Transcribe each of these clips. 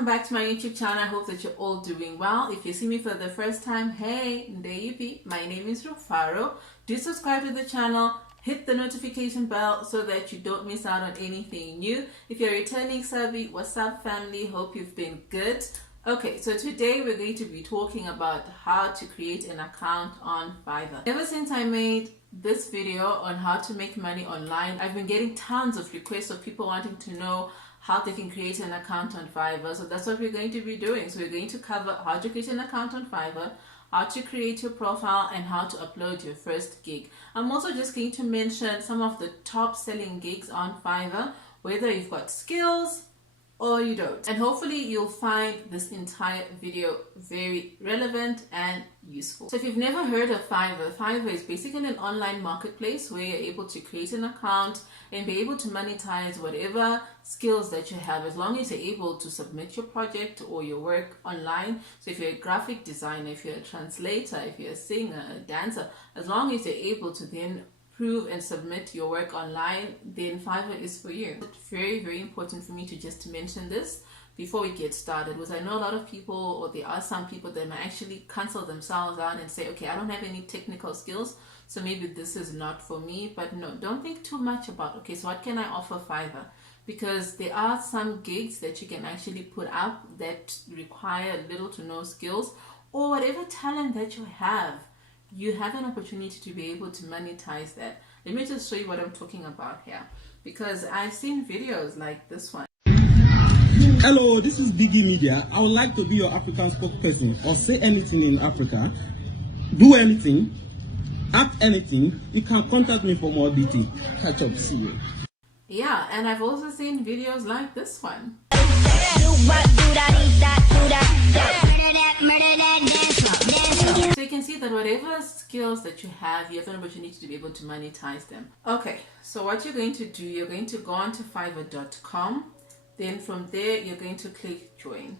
welcome back to my YouTube channel. I hope that you're all doing well. If you see me for the first time, hey, there you be. My name is Rufaro. Do subscribe to the channel, hit the notification bell so that you don't miss out on anything new. If you're returning subby, what's up family? Hope you've been good. Okay, so today we're going to be talking about how to create an account on Fiverr. Ever since I made this video on how to make money online, I've been getting tons of requests of people wanting to know how they can create an account on Fiverr. So that's what we're going to be doing. So we're going to cover how to create an account on Fiverr, how to create your profile, and how to upload your first gig. I'm also just going to mention some of the top selling gigs on Fiverr, whether you've got skills or you don't. And hopefully you'll find this entire video very relevant and useful. So if you've never heard of Fiverr, Fiverr is basically an online marketplace where you're able to create an account and be able to monetize whatever skills that you have, as long as you're able to submit your project or your work online. So if you're a graphic designer, if you're a translator, if you're a singer, a dancer, as long as you're able to then prove and submit your work online, then Fiverr is for you. It's very, very important for me to just mention this before we get started, because I know a lot of people, or there are some people that might actually cancel themselves out and say, okay, I don't have any technical skills, so maybe this is not for me. But no, don't think too much about, okay, so what can I offer Fiverr? Because there are some gigs that you can actually put up that require little to no skills, or whatever talent that you have an opportunity to be able to monetize that. Let me just show you what I'm talking about here, because I've seen videos like this one. Hello, this is Biggie Media. I would like to be your African spokesperson, or say anything in Africa, do anything, act anything. You can contact me for more detail. Catch up, see you. Yeah, and I've also seen videos like this one. So you can see that whatever skills that you have an opportunity to be able to monetize them. Okay, so what you're going to do, you're going to go on to fiverr.com. Then from there, you're going to click join.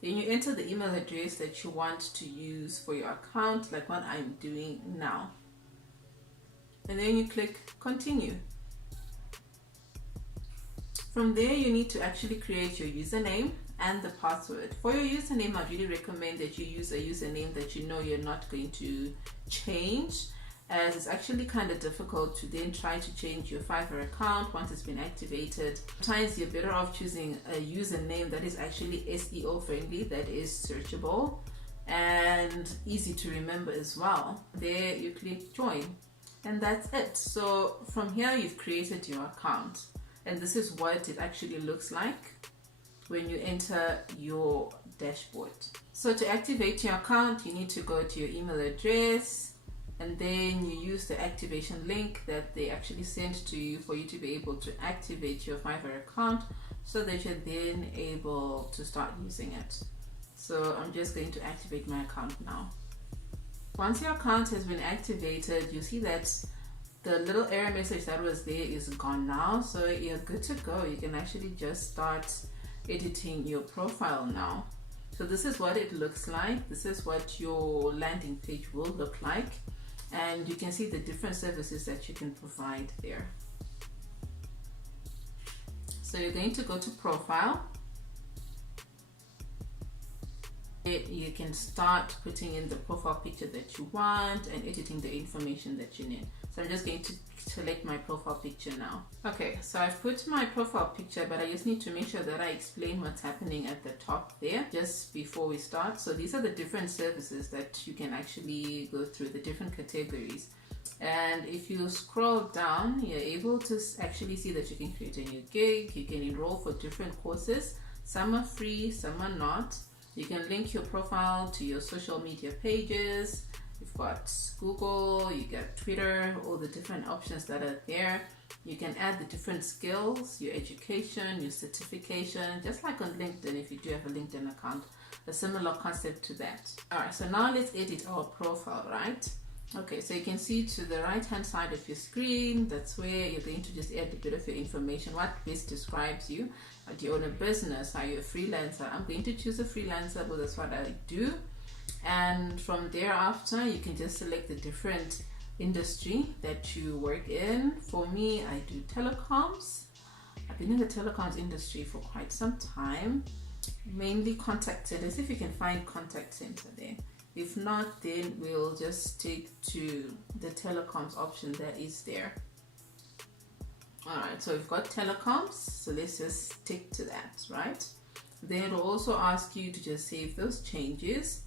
Then you enter the email address that you want to use for your account, like what I'm doing now. And then you click continue. From there, you need to actually create your username and the password. For your username, I really recommend that you use a username that you know you're not going to change, as it's actually kind of difficult to then try to change your Fiverr account once it's been activated. Sometimes you're better off choosing a username that is actually SEO friendly, that is searchable and easy to remember as well. There you click join, and that's it. So from here, you've created your account, and this is what it actually looks like when you enter your dashboard. So to activate your account, you need to go to your email address, and then you use the activation link that they actually sent to you for you to be able to activate your Fiverr account, so that you're then able to start using it. So I'm just going to activate my account now. Once your account has been activated, you see that the little error message that was there is gone now, so you're good to go. You can actually just start editing your profile now. So this is what it looks like. This is what your landing page will look like, and you can see the different services that you can provide there. So you're going to go to profile. You can start putting in the profile picture that you want and editing the information that you need. So I'm just going to select my profile picture now. Okay, so I've put my profile picture, but I just need to make sure that I explain what's happening at the top there just before we start. So these are the different services that you can actually go through, the different categories. And if you scroll down, you're able to actually see that you can create a new gig. You can enroll for different courses. Some are free, some are not. You can link your profile to your social media pages. You've got Google, you got Twitter, all the different options that are there. You can add the different skills, your education, your certification, just like on LinkedIn if you do have a LinkedIn account, a similar concept to that. All right, so now let's edit our profile, right? Okay, so you can see to the right hand side of your screen, that's where you're going to just add a bit of your information, what best describes you. Do you own a business? Are you a freelancer? I'm going to choose a freelancer because that's what I do. And from thereafter, you can just select the different industry that you work in. For me, I do telecoms. I've been in the telecoms industry for quite some time. mainly contact center. See if you can find contact center there. If not, then we'll just stick to the telecoms option that is there. Alright, so we've got telecoms, so let's just stick to that, right? Then it'll also ask you to just save those changes.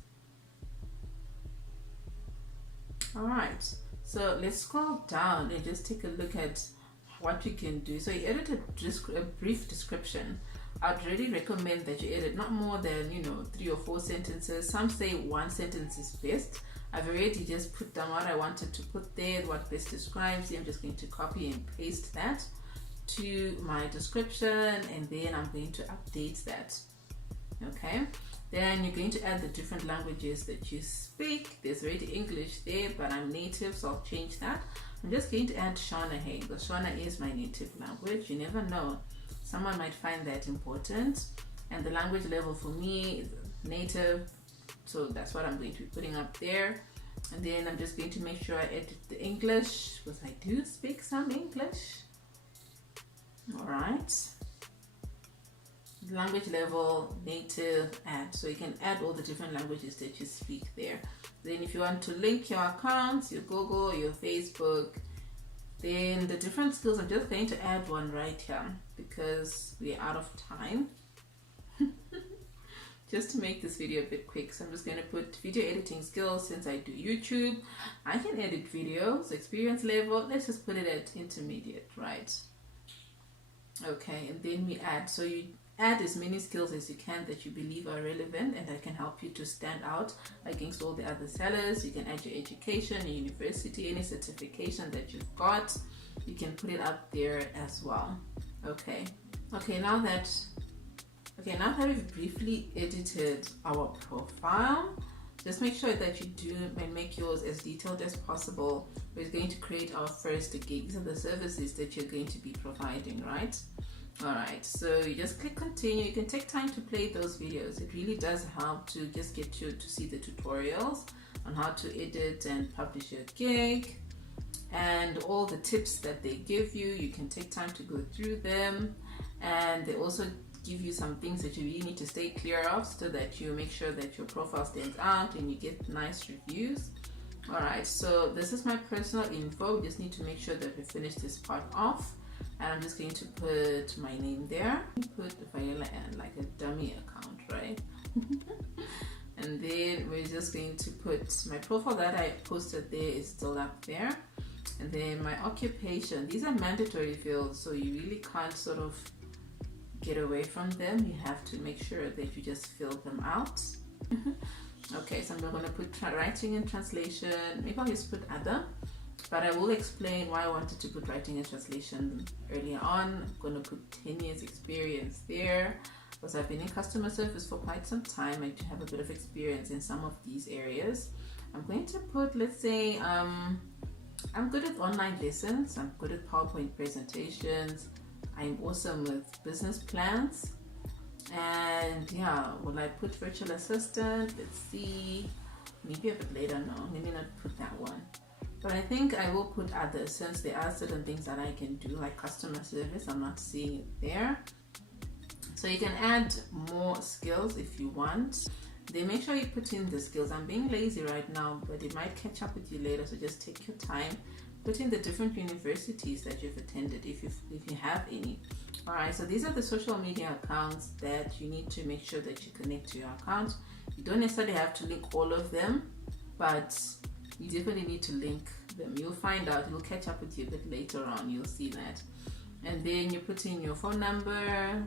Alright, so let's scroll down and just take a look at what you can do. So you edit a brief description. I'd really recommend that you edit not more than 3 or 4 sentences. Some say 1 sentence is best. I've already just put down what I wanted to put there, what best describes it. I'm just going to copy and paste that to my description, and then I'm going to update that. Okay, then you're going to add the different languages that you speak. There's already English there, but I'm native, so I'll change that. I'm just going to add Shona here because Shona is my native language. You never know, someone might find that important. And the language level for me is native, so that's what I'm going to be putting up there. And then I'm just going to make sure I edit the English because I do speak some English. All right, language level, native, add, so you can add all the different languages that you speak there. Then if you want to link your accounts, your Google, your Facebook, then the different skills, I'm just going to add one right here because we're out of time. Just to make this video a bit quick, so I'm just going to put video editing skills. Since I do YouTube, I can edit videos. Experience level, let's just put it at intermediate, right? Okay, and then we add, so you add as many skills as you can that you believe are relevant and that can help you to stand out against all the other sellers. You can add your education, your university, any certification that you've got, you can put it up there as well. Okay, now that we've briefly edited our profile, just make sure that you do and make yours as detailed as possible. We're going to create our first gig. These are the services that you're going to be providing, right? Alright, so you just click continue. You can take time to play those videos. It really does help to just get you to see the tutorials on how to edit and publish your gig and all the tips that they give you. You can take time to go through them, and they also give you some things that you really need to stay clear of so that you make sure that your profile stands out and you get nice reviews. Alright, so this is my personal info. We just need to make sure that we finish this part off, and I'm just going to put my name there. Put Viola and like a dummy account, right? And then we're just going to put my profile that I posted there is still up there, and then my occupation. These are mandatory fields, so you really can't sort of get away from them. You have to make sure that you just fill them out. Okay, so I'm going to put writing and translation. Maybe I'll just put other, but I will explain why I wanted to put writing and translation earlier on. I'm going to put 10 years experience there because I've been in customer service for quite some time. I do have a bit of experience in some of these areas. I'm going to put, let's say, I'm good at online lessons. I'm good at PowerPoint presentations. I'm awesome with business plans. And yeah, will I put virtual assistant? Let's see, maybe a bit later. No, let me not put that one, but I think I will put others since there are certain things that I can do like customer service. I'm not seeing it there, so you can add more skills if you want. Then make sure you put in the skills. I'm being lazy right now, but it might catch up with you later, so just take your time. Put in the different universities that you've attended if you have any. Alright, so these are the social media accounts that you need to make sure that you connect to your account. You don't necessarily have to link all of them, but you definitely need to link them. You'll find out, it'll catch up with you a bit later on, you'll see that. And then you put in your phone number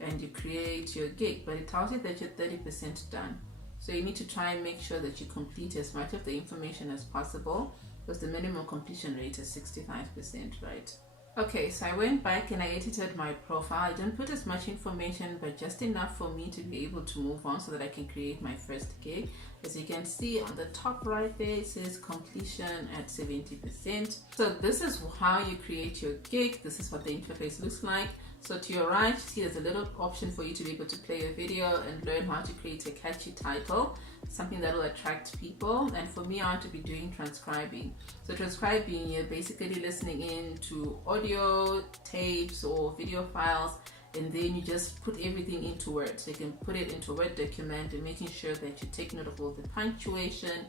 and you create your gig, but it tells you that you're 30% done. So you need to try and make sure that you complete as much of the information as possible, because the minimum completion rate is 65%, right? Okay, so I went back and I edited my profile. I didn't put as much information, but just enough for me to be able to move on so that I can create my first gig. As you can see on the top right there, it says completion at 70%. So this is how you create your gig. This is what the interface looks like. So to your right, see there's a little option for you to be able to play a video and learn how to create a catchy title, something that will attract people. And for me, I want to be doing transcribing. So transcribing, you're basically listening in to audio tapes or video files and then you just put everything into Word. So you can put it into a Word document and making sure that you take note of all the punctuation,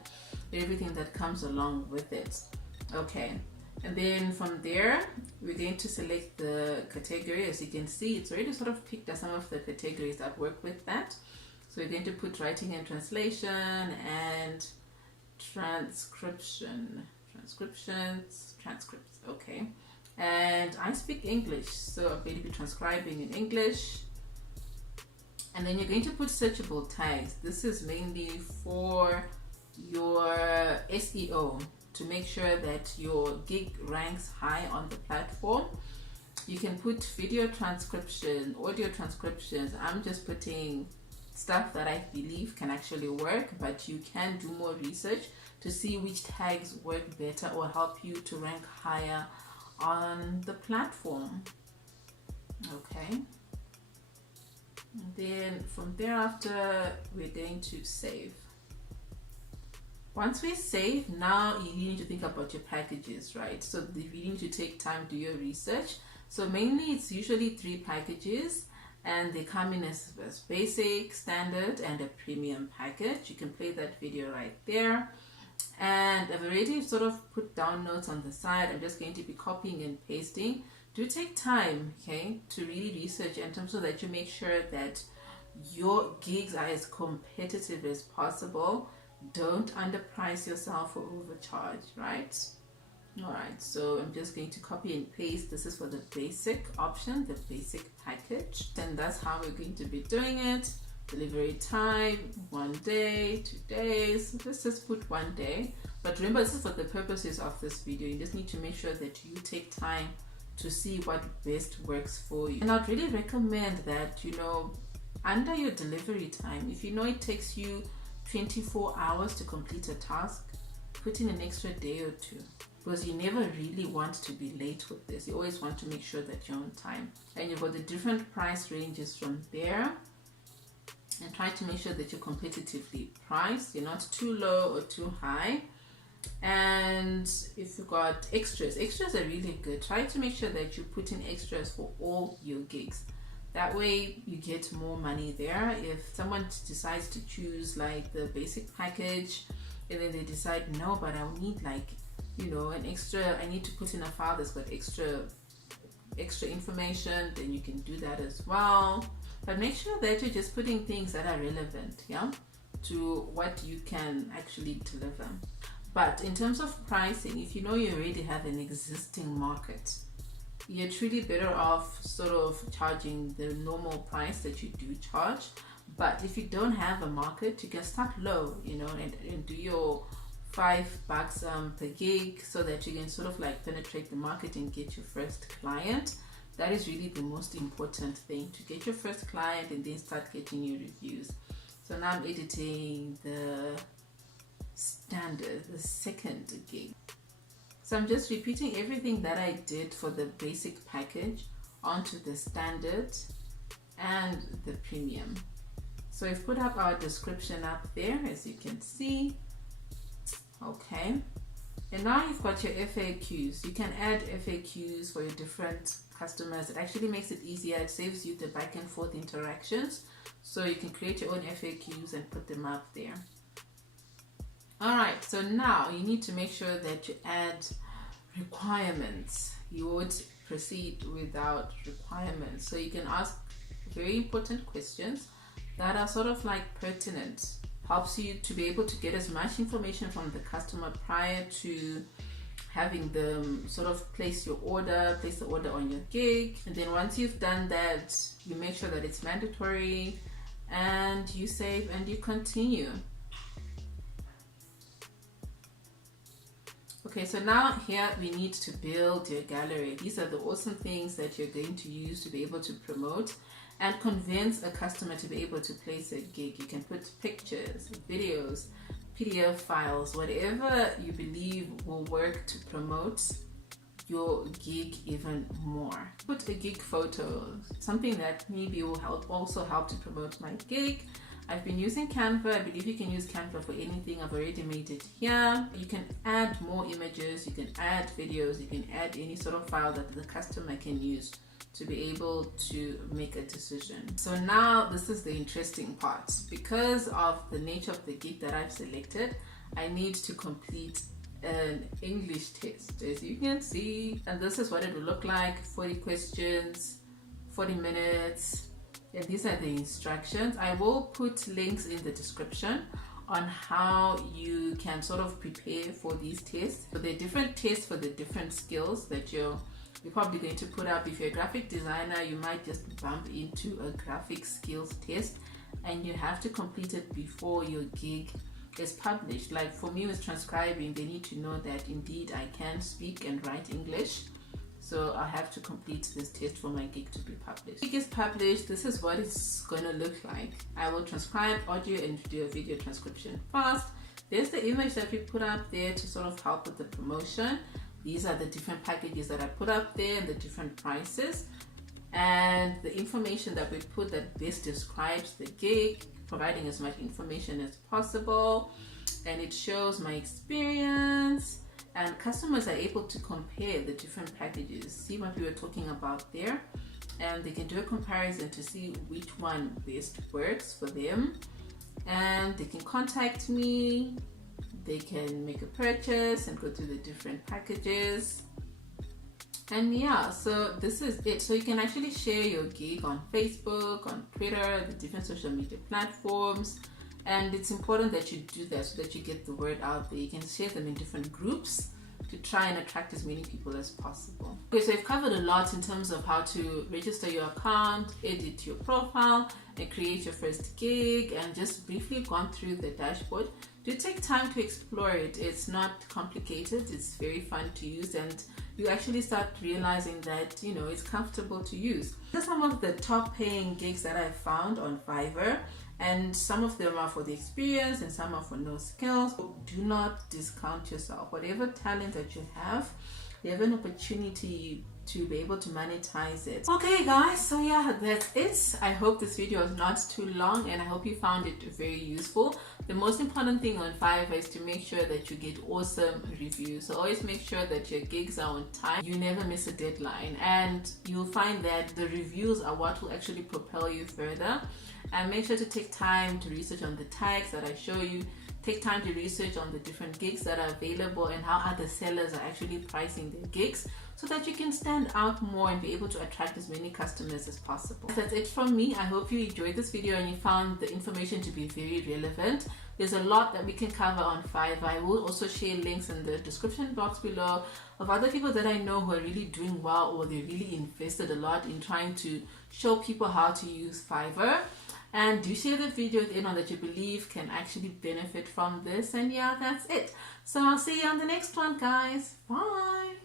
everything that comes along with it. Okay, and then from there we're going to select the category. As you can see, it's already sort of picked up some of the categories that work with that. So we're going to put writing and translation and transcripts. Okay, and I speak English, so I'm going to be transcribing in English. And then you're going to put searchable tags. This is mainly for your SEO, to make sure that your gig ranks high on the platform. You can put video transcription, audio transcriptions. I'm just putting stuff that I believe can actually work, but you can do more research to see which tags work better or help you to rank higher on the platform. Okay, and then from thereafter we're going to save. Once we save, now you need to think about your packages, right? So you need to take time to do your research. So mainly it's usually 3 packages, and they come in as basic, standard, and a premium package. You can play that video right there. And I've already sort of put down notes on the side. I'm just going to be copying and pasting. Do take time, okay, to really research in terms so that you make sure that your gigs are as competitive as possible. Don't underprice yourself or overcharge, right? All right, so I'm just going to copy and paste. This is for the basic option, the basic package, and that's how we're going to be doing it. Delivery time, 1 day, 2 days. Let's just put 1 day. But remember, this is for the purposes of this video. You just need to make sure that you take time to see what best works for you. And I'd really recommend that, you know, under your delivery time, if you know it takes you 24 hours to complete a task, put in an extra day or 2, because you never really want to be late with this. You always want to make sure that you're on time. And you've got the different price ranges from there, and try to make sure that you're competitively priced. You're not too low or too high. And if you've got extras are really good. Try to make sure that you put in extras for all your gigs. That way you get more money there. If someone decides to choose like the basic package, and then they decide, no, but I'll need like, you know, an extra, I need to put in a file that's got extra information, then you can do that as well. But make sure that you're just putting things that are relevant, yeah, to what you can actually deliver. But in terms of pricing, if you know you already have an existing market, you're truly better off sort of charging the normal price that you do charge. But if you don't have a market, you can start low, you know, and do your $5 per gig, so that you can sort of like penetrate the market and get your first client. That is really the most important thing, to get your first client and then start getting your reviews. So now I'm editing the standard, the second gig. So I'm just repeating everything that I did for the basic package onto the standard and the premium. So I've put up our description up there, as you can see. Okay, and now you've got your FAQs. You can add FAQs for your different customers. It actually makes it easier. It saves you the back and forth interactions. So you can create your own FAQs and put them up there. All right, so now you need to make sure that you add requirements. You won't proceed without requirements. So you can ask very important questions that are sort of like pertinent. Helps you to be able to get as much information from the customer prior to having them sort of place the order on your gig. And then once you've done that, you make sure that it's mandatory, and you save and you continue. Okay, so now here we need to build your gallery. These are the awesome things that you're going to use to be able to promote and convince a customer to be able to place a gig. You can put pictures, videos, PDF files, whatever you believe will work to promote your gig even more. Put a gig photo, something that maybe will also help to promote my gig. I've been using Canva. I believe you can use Canva for anything. I've already made it here. You can add more images, you can add videos, you can add any sort of file that the customer can use to be able to make a decision. So now this is the interesting part. Because of the nature of the gig that I've selected, I need to complete an English test, as you can see, and this is what it will look like. 40 questions, 40 minutes, and these are the instructions. I will put links in the description on how you can sort of prepare for these tests. So there are different tests for the different skills that you're probably going to put up. If you're a graphic designer, you might just bump into a graphic skills test, and you have to complete it before your gig is published. Like for me with transcribing, they need to know that indeed I can speak and write English, so I have to complete this test for my gig to be published. Gig is published, this is what it's gonna look like. I will transcribe audio and do a video transcription first. There's the image that we put up there to sort of help with the promotion. These are the different packages that I put up there and the different prices, and the information that we put that best describes the gig, providing as much information as possible, and it shows my experience, and customers are able to compare the different packages, see what we were talking about there, and they can do a comparison to see which one best works for them, and they can contact me, they can make a purchase and go through the different packages. And yeah, so this is it. So you can actually share your gig on Facebook, on Twitter, the different social media platforms, and it's important that you do that so that you get the word out there. You can share them in different groups to try and attract as many people as possible. Okay, so I've covered a lot in terms of how to register your account, edit your profile, and create your first gig, and just briefly gone through the dashboard. Do take time to explore it. It's not complicated, it's very fun to use, and you actually start realizing that, you know, it's comfortable to use. These are some of the top paying gigs that I found on Fiverr, and some of them are for the experience and some are for no skills. So do not discount yourself. Whatever talent that you have an opportunity to be able to monetize it. Okay guys, so yeah, that's it. I hope this video was not too long, and I hope you found it very useful. The most important thing on Fiverr is to make sure that you get awesome reviews. So always make sure that your gigs are on time, you never miss a deadline, and you'll find that the reviews are what will actually propel you further. And make sure to take time to research on the tags that I show you. Take time to research on the different gigs that are available and how other sellers are actually pricing their gigs, so that you can stand out more and be able to attract as many customers as possible. That's it from me. I hope you enjoyed this video and you found the information to be very relevant. There's a lot that we can cover on Fiverr. I will also share links in the description box below of other people that I know who are really doing well, or they really invested a lot in trying to show people how to use Fiverr. And do share the video with anyone that you believe can actually benefit from this. And yeah, that's it. So I'll see you on the next one, guys. Bye.